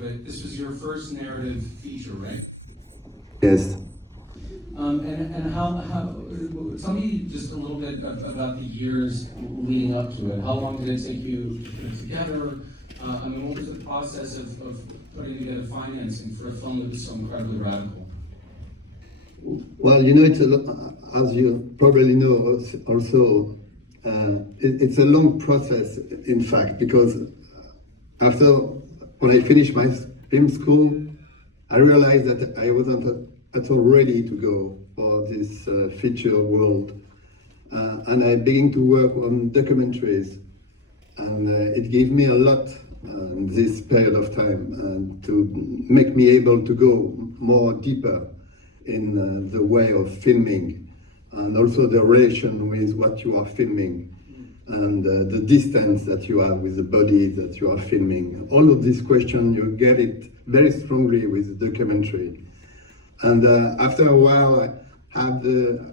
But this was your first narrative feature, right? Yes. And how, tell me just a little bit about the years leading up to it. How long did it take you to put it together? I mean, what was the process of putting together financing for a film that was so incredibly radical? Well, you know, it's as you probably know also, it's a long process, in fact, because when I finished my film school, I realized that I wasn't at all ready to go for this feature world. And I began to work on documentaries. And it gave me a lot in this period of time to make me able to go more deeper in the way of filming, and also the relation with what you are filming, and the distance that you have with the body that you are filming. All of these questions, you get it very strongly with the documentary. And after a while, after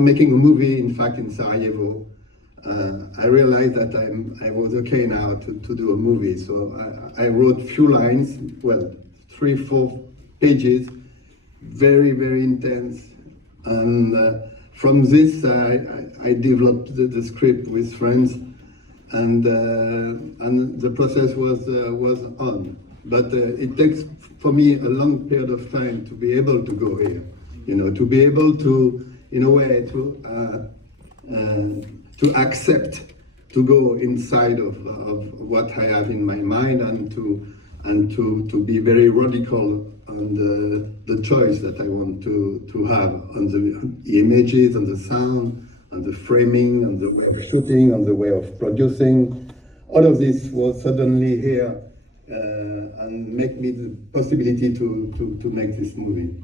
making a movie, in fact, in Sarajevo, I realized that I was okay now to do a movie. So I wrote few lines, well, 3-4 pages, very, very intense. And from this, I developed the script with friends, and the process was on. But it takes, for me, a long period of time to be able to go here, you know, to be able to, in a way, to accept, to go inside of what I have in my mind, and to be very radical on the choice that I want to have on the images, on the sound, on the framing, on the way of shooting, on the way of producing. All of this was suddenly here and make me the possibility to make this movie.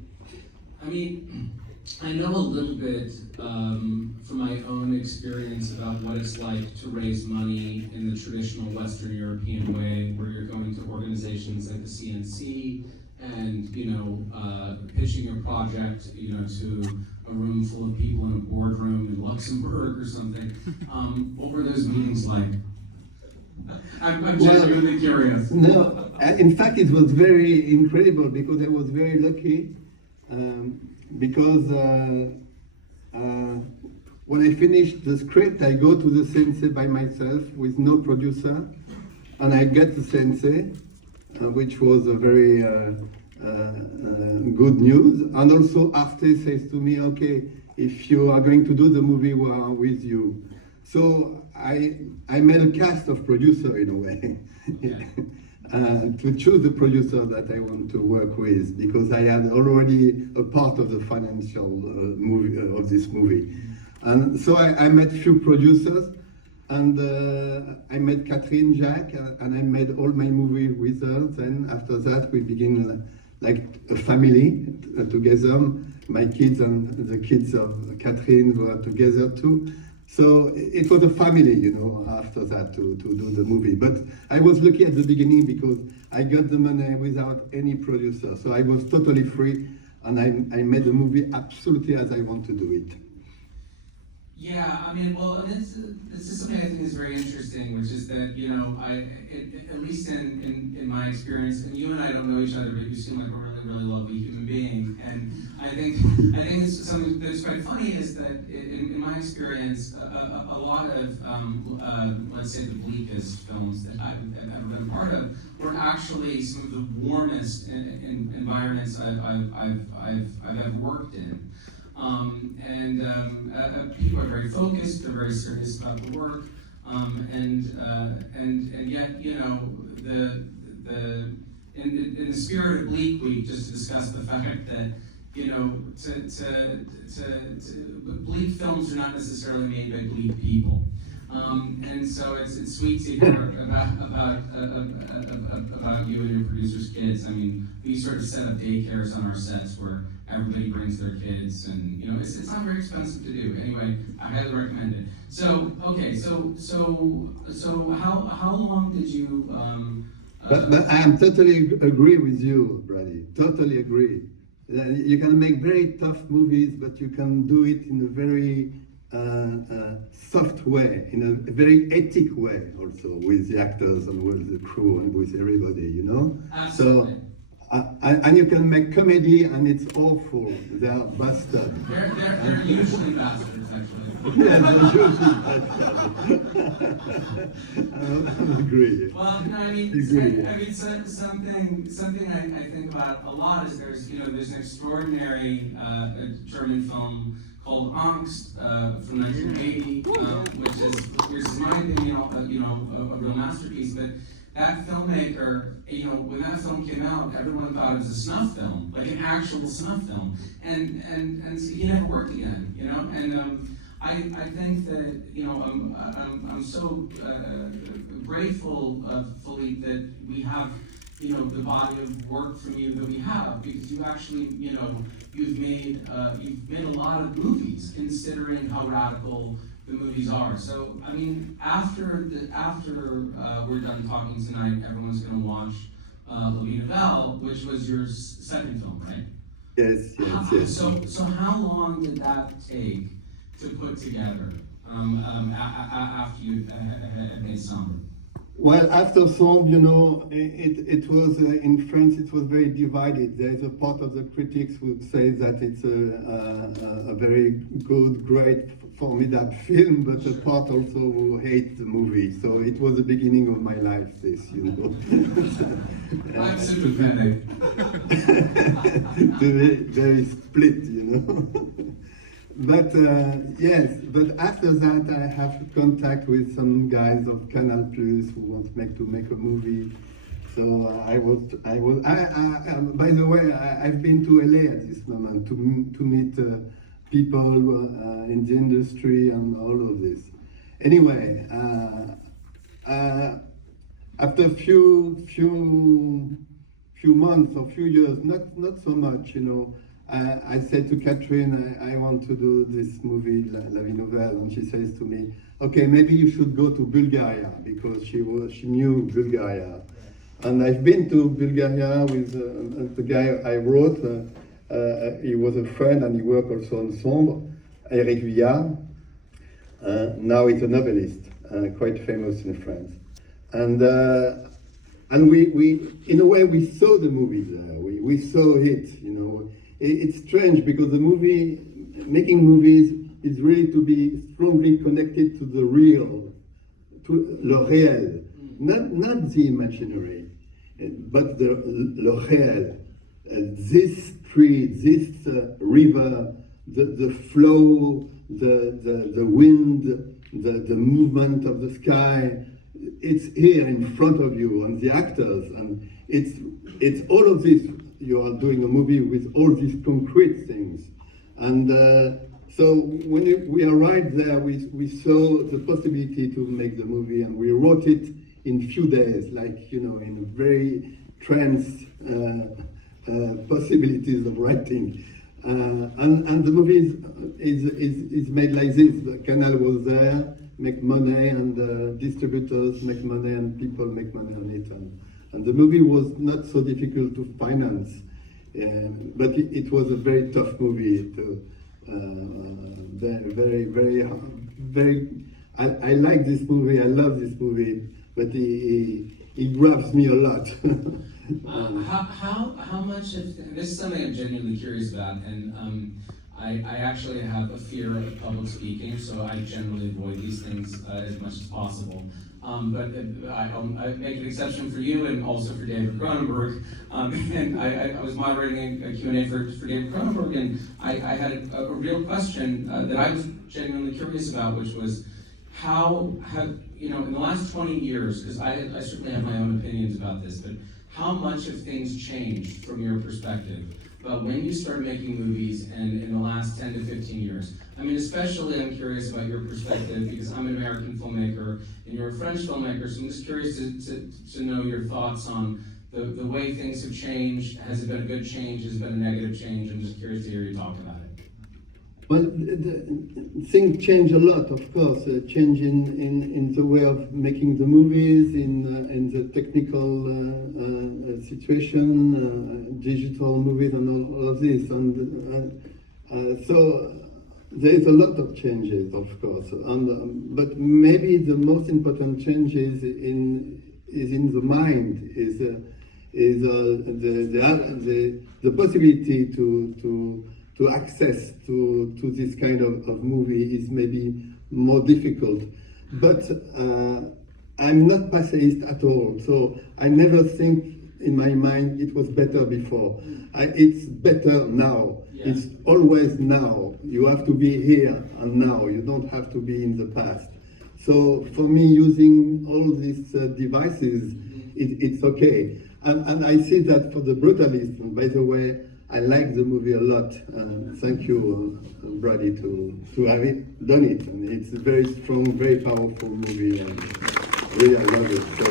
I mean, I know a little bit from my own experience about what it's like to raise money in the traditional Western European way, where you're going to organizations like the CNC and, you know, pitching your project, you know, to a room full of people in a boardroom in Luxembourg or something. What were those meetings like? I'm genuinely curious. No, in fact, it was very incredible because I was very lucky. Because when I finished the script, I go to the sensei by myself with no producer, and I get the sensei, which was a very good news. And also Arte says to me, okay, if you are going to do the movie, we are with you. So I made a cast of producer in a way. To choose the producer that I want to work with, because I had already a part of the financial movie of this movie. And so I met few producers, and I met Catherine Jacques, and I made all my movie with her. Then after that, we begin like a family together. My kids and the kids of Catherine were together too. So it was a family, you know, after that to do the movie. But I was lucky at the beginning because I got the money without any producer. So I was totally free, and I made the movie absolutely as I want to do it. Yeah, I mean, well, this is something I think is very interesting, which is that, you know, at least in my experience, and you and I don't know each other, but you seem like a really, really lovely human being. And I think it's something that's quite funny is that in my experience, a lot of, let's say, the bleakest films that I've ever been a part of were actually some of the warmest environments I've ever worked in. People are very focused, they're very serious about the work, and yet, you know, in the spirit of Bleak, we just discussed the fact that, you know, Bleak films are not necessarily made by Bleak people. And so it's sweet to hear about you and your producer's kids. I mean, we sort of set up daycares on our sets where everybody brings their kids, and you know, it's not very expensive to do. Anyway, I highly recommend it. So okay, so how long did you? But I am totally agree with you, Brady. Totally agree. You can make very tough movies, but you can do it in a very soft way, in a very ethic way also, with the actors and with the crew and with everybody, you know? Absolutely. So, and you can make comedy and it's awful, they are bastards. They're usually bastards, actually. Yes, they're usually bastards. I agree. Well, no, I mean, something I think about a lot is there's an extraordinary German film called Angst from 1980, which is my opinion, a real masterpiece. But that filmmaker, when that film came out, everyone thought it was a snuff film, like an actual snuff film, and so he never worked again, and. I think that I'm so grateful, Philippe, that we have the body of work from you that we have, because you actually you've made a lot of movies, considering how radical the movies are. So I mean, after we're done talking tonight, everyone's going to watch La Vie Nouvelle, which was your second film, right? Yes. So how long did that take to put together after you had made Sombre? Well, after Sombre, it was in France. It was very divided. There is a part of the critics who say that it's a very good, great, formidable film, but a part also who hate the movie. So it was the beginning of my life. This, I'm sympathetic. very split, But yes, but after that I have contact with some guys of Canal Plus who want to make a movie. So I by the way, I've been to LA at this moment to meet people in the industry and all of this. Anyway, after a few months or few years, not so much, I said to Catherine, I want to do this movie, La Vie Nouvelle, and she says to me, okay, maybe you should go to Bulgaria, because she knew Bulgaria. And I've been to Bulgaria with the guy I wrote, he was a friend and he worked also on Sombre, Aero Theatre. Now he's a novelist, quite famous in France. And we in a way, we saw the movie there, we saw it, It's strange because making movies is really to be strongly connected to the real, to le réel, not the imaginary, but le réel. This tree, this river, the flow, the wind, the movement of the sky. It's here in front of you, and the actors, and it's all of this. You are doing a movie with all these concrete things. And so when we arrived there, we saw the possibility to make the movie, and we wrote it in few days, like, in a very trance possibilities of writing. And the movie is made like this. The Canal was there, make money, and distributors make money, and people make money on it. And the movie was not so difficult to finance, but it was a very tough movie. Very. I like this movie. I love this movie, but it grabs me a lot. How much of this is something I'm genuinely curious about, and I actually have a fear of public speaking, so I generally avoid these things as much as possible. But I make an exception for you and also for David Cronenberg. And I was moderating a Q&A for David Cronenberg, and I had a real question that I was genuinely curious about, which was how have, in the last 20 years, because I certainly have my own opinions about this, but how much have things changed from your perspective about when you started making movies and in the last 10 to 15 years? I mean, especially I'm curious about your perspective because I'm an American filmmaker and you're a French filmmaker, so I'm just curious to know your thoughts on the way things have changed. Has it been a good change? Has it been a negative change? I'm just curious to hear you talk about it. Well, things change a lot, of course. Change in the way of making the movies, in the technical situation, digital movies, and all of this. And so There is a lot of changes, of course, but maybe the most important change is in the mind, is the possibility to access to this kind of movie is maybe more difficult. But I'm not passéist at all, so I never think in my mind it was better before. It's better now. Yeah. It's always now. You have to be here and now. You don't have to be in the past. So for me, using all these devices, it's okay. And I see that for the Brutalist, and by the way, I like the movie a lot. Thank you, Brady, to have done it. And it's a very strong, very powerful movie. And really, I love it. So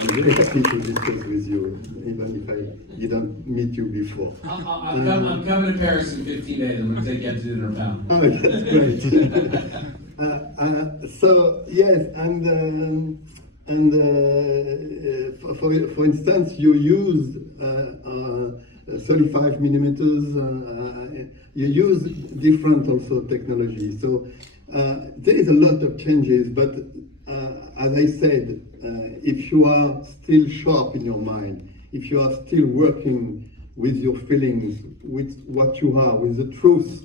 I'm very happy to discuss with you, even if I didn't meet you before. I'm coming to Paris in 15 days. I'm going to take you out to dinner, pal. Oh, that's great. So yes, and for instance, you used 35 millimeters. You use different also technology. So there is a lot of changes, but as I said, if you are still sharp in your mind, if you are still working with your feelings, with what you are, with the truth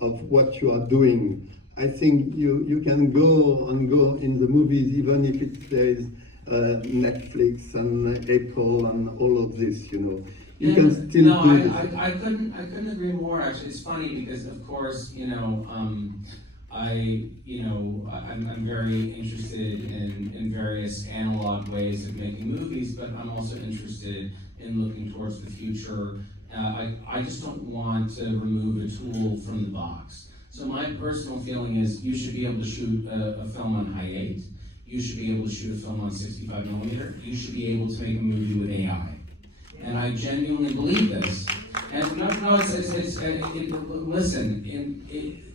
of what you are doing, I think you can go and go in the movies, even if it says Netflix and Apple and all of this, you know. You can still do this. I couldn't agree more. Actually, it's funny because, of course, I'm very interested in various analog ways of making movies, but I'm also interested in looking towards the future. I just don't want to remove a tool from the box. So my personal feeling is you should be able to shoot a film on high 8. You should be able to shoot a film on 65 millimeter. You should be able to make a movie with AI. And I genuinely believe this. And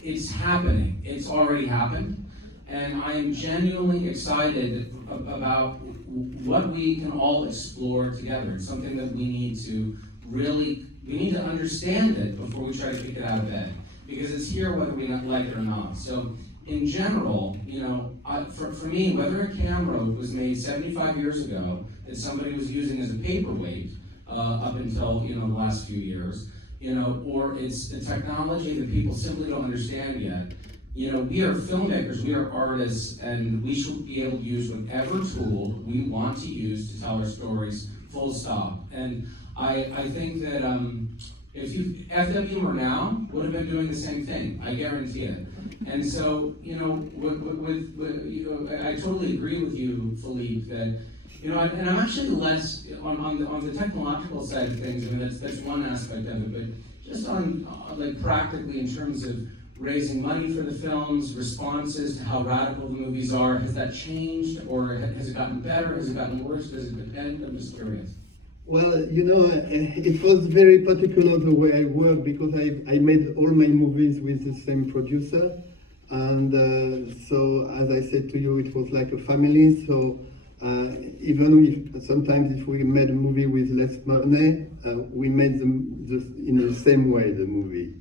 it's happening. It's already happened. And I am genuinely excited about what we can all explore together. It's something that we need to understand it before we try to kick it out of bed. Because it's here whether we like it or not. So in general, for me, whether a camera was made 75 years ago that somebody was using as a paperweight up until the last few years, or it's a technology that people simply don't understand yet. We are filmmakers, we are artists, and we should be able to use whatever tool we want to use to tell our stories, full stop. And I think that if FWR now would have been doing the same thing, I guarantee it. And so, I totally agree with you, Philippe, that, and I'm actually less, on the technological side of things, I mean, that's one aspect of it, but just on, practically in terms of raising money for the films, responses to how radical the movies are, has that changed, or has it gotten better, has it gotten worse, does it depend? I'm just curious. Well, it was very particular the way I work, because I made all my movies with the same producer, and so as I said to you, it was like a family. So even if sometimes if we made a movie with less money, we made them just in the same way, the movie.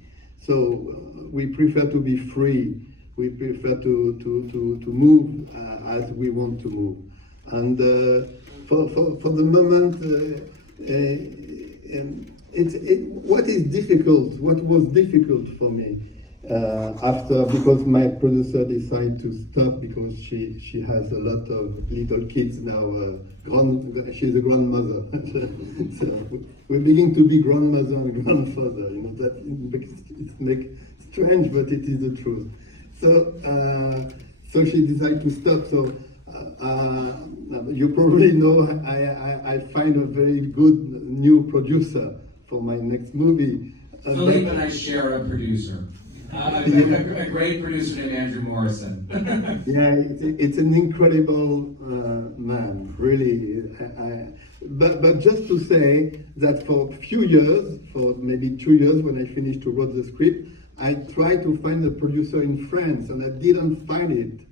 So we prefer to be free. We prefer to move as we want to move. And for the moment, what was difficult for me after, because my producer decided to stop because she has a lot of little kids now. She's a grandmother. So we're beginning to be grandmother and grandfather. That makes strange, but it is the truth. So she decided to stop. So you probably know I find a very good new producer for my next movie. Philippe and I share a producer. A great producer named Andrew Morrison. Yeah, it's an incredible man, really. But just to say that for a few years, for maybe 2 years, when I finished to write the script, I tried to find a producer in France, and I didn't find it.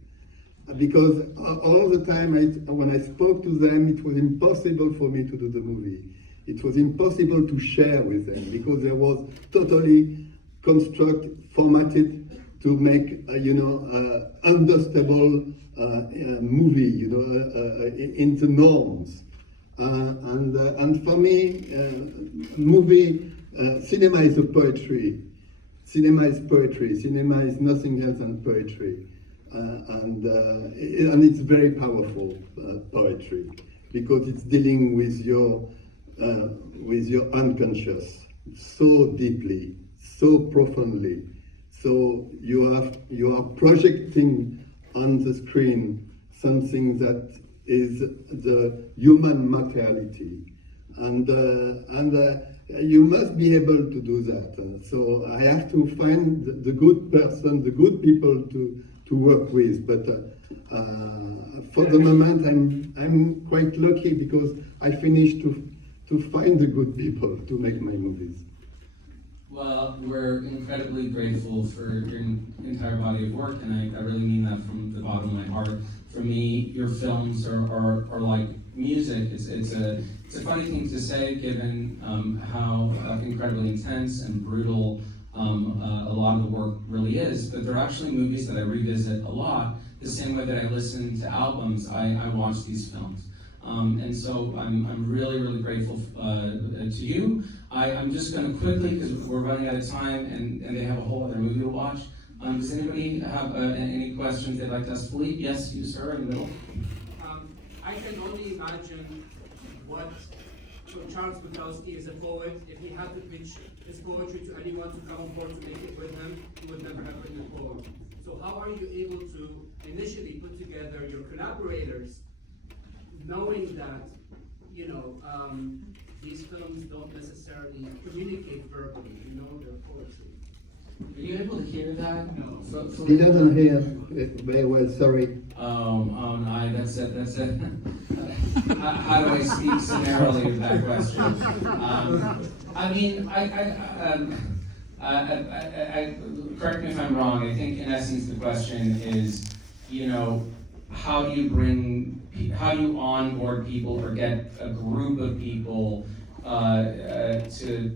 Because all the time when I spoke to them, it was impossible for me to do the movie. It was impossible to share with them, because there was totally construct, formatted to make understandable movie, in the norms. And for me, cinema is a poetry. Cinema is poetry. Cinema is nothing else than poetry, and it's very powerful poetry, because it's dealing with your unconscious so deeply, so profoundly. So you are projecting on the screen something that is the human materiality, and you must be able to do that. So I have to find the good person, the good people to work with. But for the moment, I'm quite lucky, because I finished to find the good people to make my movies. Well, we're incredibly grateful for your entire body of work, and I really mean that from the bottom of my heart. For me, your films are like music. It's a funny thing to say, given how incredibly intense and brutal a lot of the work really is, but they're actually movies that I revisit a lot, the same way that I listen to albums, I watch these films. And so I'm really, really grateful to you. I'm just going to quickly, because we're running out of time, and they have a whole other movie to watch. Does anybody have any questions they'd like to ask Philippe? Yes, you, sir, in the middle. I can only imagine what Charles Bukowski is a poet. If he had to pitch his poetry to anyone to come on board to make it with him, he would never have written a poem. So how are you able to initially put together your collaborators, knowing that, these films don't necessarily communicate verbally, their poetry? Are you able to hear that? No. He doesn't hear very well, sorry. That's it. How do I speak summarily with that question? Correct me if I'm wrong, I think in essence the question is, how do you onboard people or get a group of people to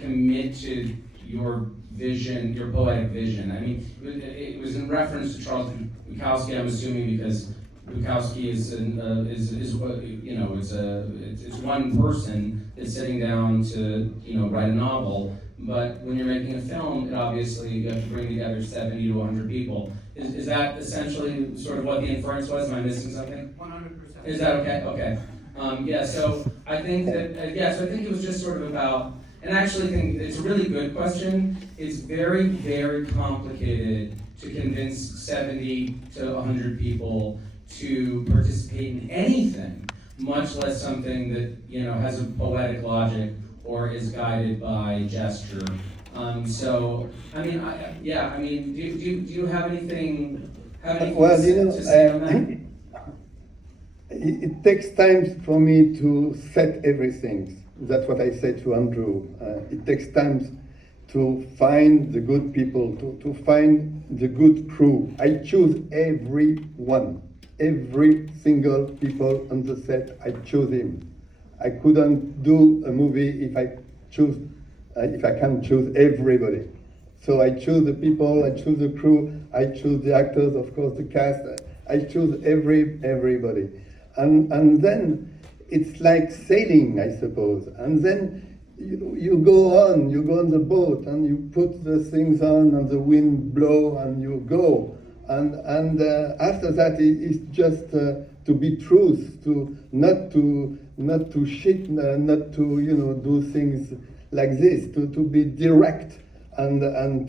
commit to your vision, your poetic vision? I mean, it was in reference to Charles Bukowski, I'm assuming, because Bukowski is it's one person that's sitting down to write a novel. But when you're making a film, obviously you have to bring together 70 to 100 people. Is that essentially sort of what the inference was? Am I missing something? 100%. Is that okay? Okay. So I think that, so I think it was just sort of about, and I actually think it's a really good question. It's very, very complicated to convince 70 to 100 people to participate in anything, much less something that, has a poetic logic or is guided by gesture. Do you have anything to say on that? It takes time for me to set everything. That's what I said to Andrew. It takes time to find the good people, to find the good crew. I choose everyone, every single people on the set. I choose him. I couldn't do a movie if I can't choose everybody. So I choose the people, I choose the crew, I choose the actors, of course, the cast. I choose everybody. And then it's like sailing, I suppose. And then you go on the boat and you put the things on and the wind blow and you go. And after that it's just to be truth, not to shit, not to do things like this, to be direct and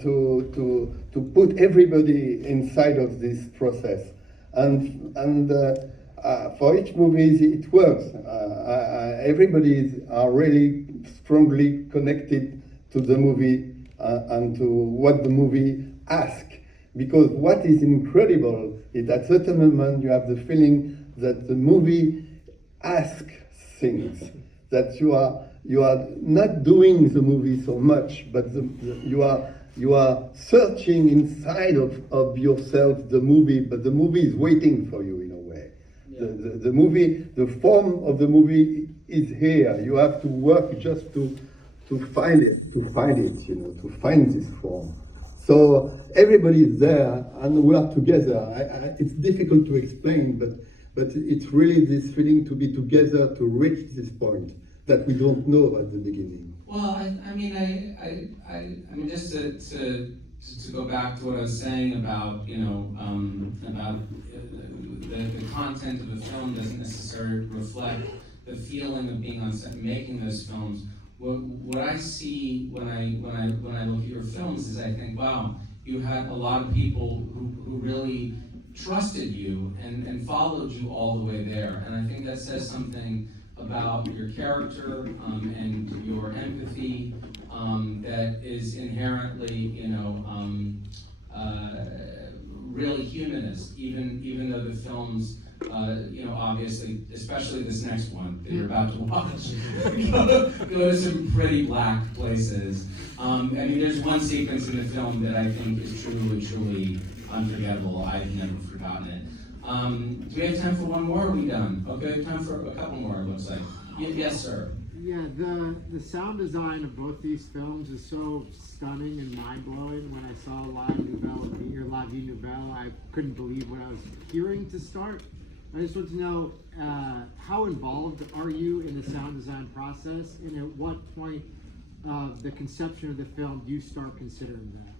to put everybody inside of this process. And for each movie it works. Everybody are really strongly connected to the movie and to what the movie asks. Because what is incredible is at a certain moment you have the feeling that the movie asks things, that you are not doing the movie so much, but you are searching inside of yourself the movie, but the movie is waiting for you in a way. Yeah. The movie, the form of the movie is here. You have to work just to to find it, you know, to find this form. So everybody is there and we are together. It's difficult to explain, but it's really this feeling to be together to reach this point that we don't know at the beginning. Well, I mean, just to go back to what I was saying about, you know, about the content of the film doesn't necessarily reflect the feeling of being on set and making those films. What I see when I look at your films is I think, wow, you had a lot of people who really trusted you and followed you all the way there. And I think that says something about your character and your empathy that is inherently, you know, really humanist, even though the films, you know, obviously, especially this next one that you're about to watch, go to some pretty black places. I mean, there's one sequence in the film that I think is truly unforgettable. I've never forgotten it. Do we have time for one more, or are we done? Okay, we have time for a couple more, it looks like. Yes, sir. Yeah, the sound design of both these films is so stunning and mind-blowing. When I saw La Vie Nouvelle, I couldn't believe what I was hearing to start. I just want to know, how involved are you in the sound design process, and at what point of the conception of the film do you start considering that?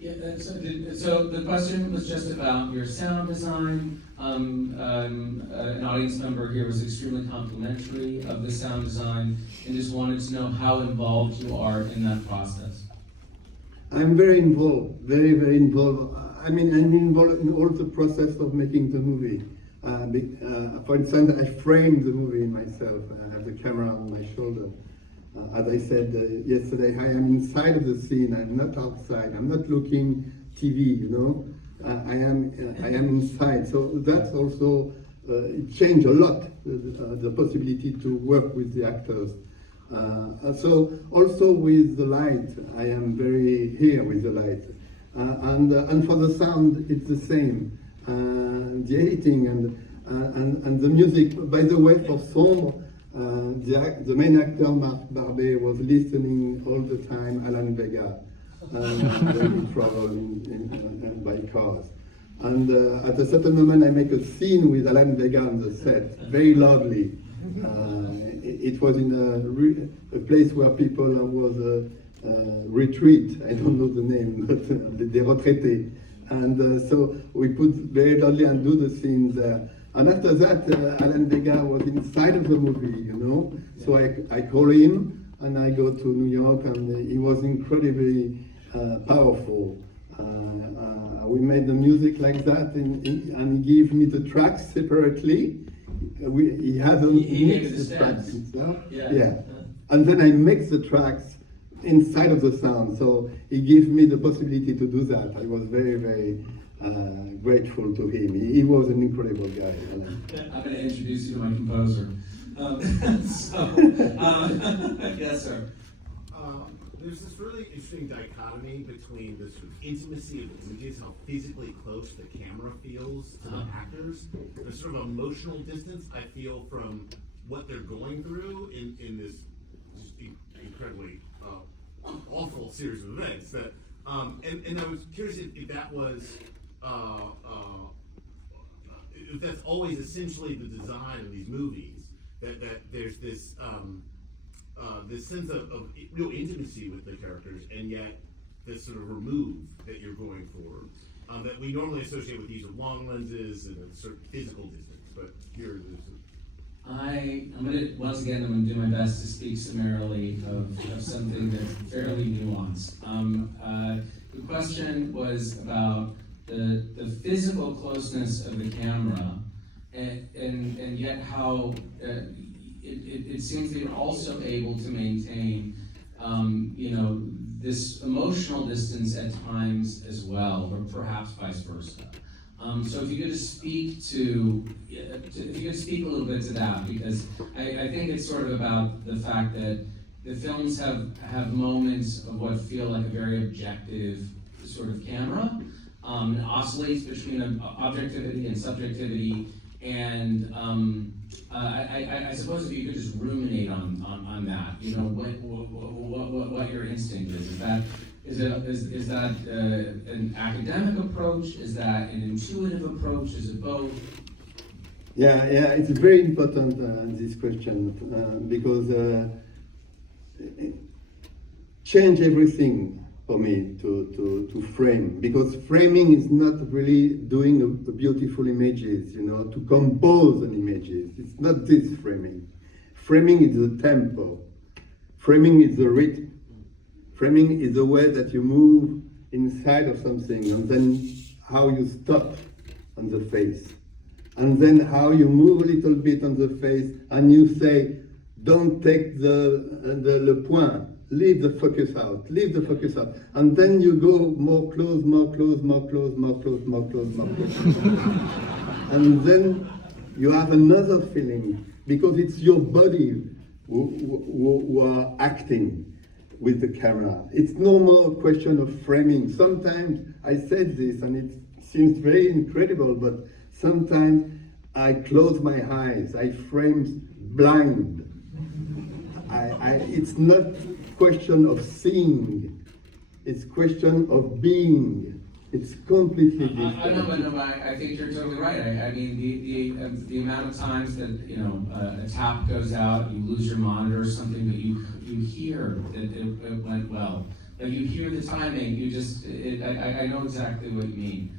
Yeah, so the question was just about your sound design. An audience member here was extremely complimentary of the sound design and just wanted to know how involved you are in that process. I'm very involved, very involved. I mean, I'm involved in all the process of making the movie. For instance, I framed the movie myself. I have the camera on my shoulder. As I said yesterday, I am inside of the scene. I'm not outside. I'm not looking TV. You know, I am inside. So that's also it changed a lot the possibility to work with the actors. So also with the light, I am very here with the light, and for the sound, it's the same. The editing and the music. By the way, for Sombre, the main actor, Marc Barbet, was listening all the time Alan Vega when we travel by cars. And at a certain moment, I make a scene with Alan Vega on the set, very loudly. It was in a place where people was a retreat. I don't know the name, but des retraités. And so we put very loudly and do the scenes there. And after that, Alan Vega was inside of the movie, you know. So I call him and I go to New York, and he was incredibly powerful. We made the music like that, and he gave me the tracks separately. He hasn't mixed the tracks himself. Yeah. And then I mix the tracks inside of the sound. So he gave me the possibility to do that. I was very grateful to him. He was an incredible guy. I'm going to introduce you to my composer. Yes, sir. There's this really interesting dichotomy between the sort of intimacy of the images, how physically close the camera feels to the actors. There's sort of emotional distance I feel from what they're going through in this just incredibly awful series of events. That and I was curious if that was if that's always essentially the design of these movies. That there's this this sense of real intimacy with the characters, and yet this sort of remove that you're going for, that we normally associate with the use of long lenses and a certain physical distance, but here there's I'm gonna do my best to speak summarily of something that's fairly nuanced. The question was about the physical closeness of the camera, and yet how it seems that you're also able to maintain, this emotional distance at times as well, or perhaps vice versa. So if you could just speak a little bit to that, because I think it's sort of about the fact that the films have moments of what feel like a very objective sort of camera. It oscillates between objectivity and subjectivity, and I suppose if you could just ruminate on that, what your instinct is. Is that an academic approach? Is that an intuitive approach? Is it both? Yeah, it's very important, this question, because change everything for me to frame, because framing is not really doing a beautiful images, to compose an images. It's not this framing. Framing is the tempo. Framing is the rhythm. Framing is the way that you move inside of something, and then how you stop on the face. And then how you move a little bit on the face, and you say, don't take le point, leave the focus out, leave the focus out. And then you go more close, more close, more close, more close, more close, more close. And then you have another feeling, because it's your body who are acting with the camera. It's no more a question of framing. Sometimes I said this, and it seems very incredible, but sometimes I close my eyes, I frame blind. It's not question of seeing, it's question of being. It's completely different. I think you're totally right. I mean, the amount of times that a tap goes out, you lose your monitor or something, but you hear that it went well. Like you hear the timing. I know exactly what you mean.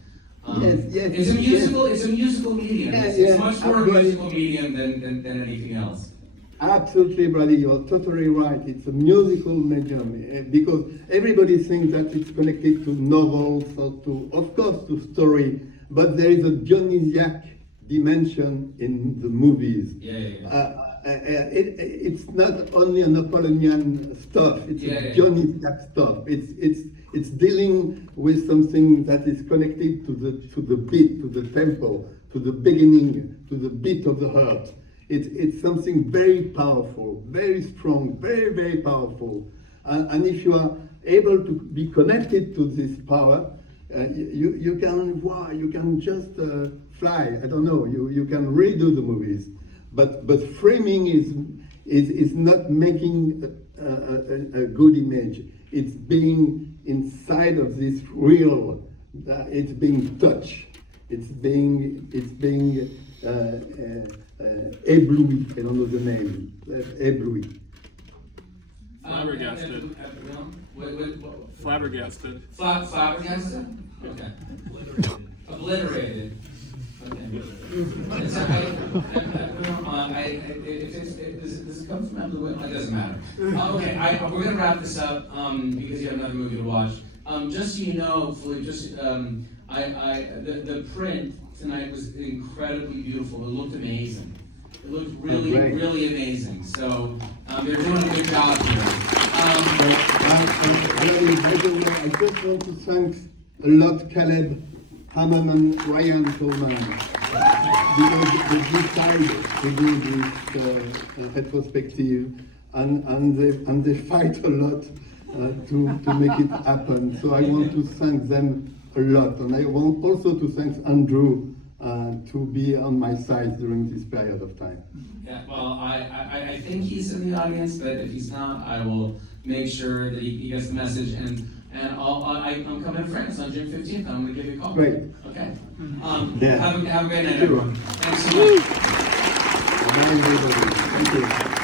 Yes. It's a musical medium. Yeah, It's much more a musical medium than anything else. Absolutely, Brady, you're totally right. It's a musical medium, because everybody thinks that it's connected to novels or of course, to story, but there is a Dionysiac dimension in the movies. It's not only an Apollonian stuff, it's a Dionysiac stuff. It's dealing with something that is connected to the beat, to the tempo, to the beginning, to the beat of the heart. It's something very powerful, very strong, very, very powerful. And if you are able to be connected to this power, you can just fly. I don't know. You can redo the movies, but framing is not making a good image. It's being inside of this real. It's being touched. It's being ébloui. I don't know the name. Ébloui. Flabbergasted. Flabbergasted. Flabbergasted? Okay. Obliterated. Okay. Does it come from Ébloui? It doesn't matter. Okay, we're going to wrap this up because you have another movie to watch. Just so you know, Philippe, the print tonight was incredibly beautiful. It looked amazing. It looked really, really amazing. So they're doing a good job here. I just want to thank a lot Caleb, Hammond, and Ryan Coleman, because they decided to do this retrospective, and they fight a lot to make it happen. So I want to thank them a lot, and I want also to thank Andrew to be on my side during this period of time. Yeah, well, I think he's in the audience, but if he's not, I will make sure that he gets the message. And I'm coming to France on June 15th. I'm going to give you a call. Great. Okay. Yeah. Have a great night, Sure. everyone. Thanks so much. Bye, everybody. Thank you.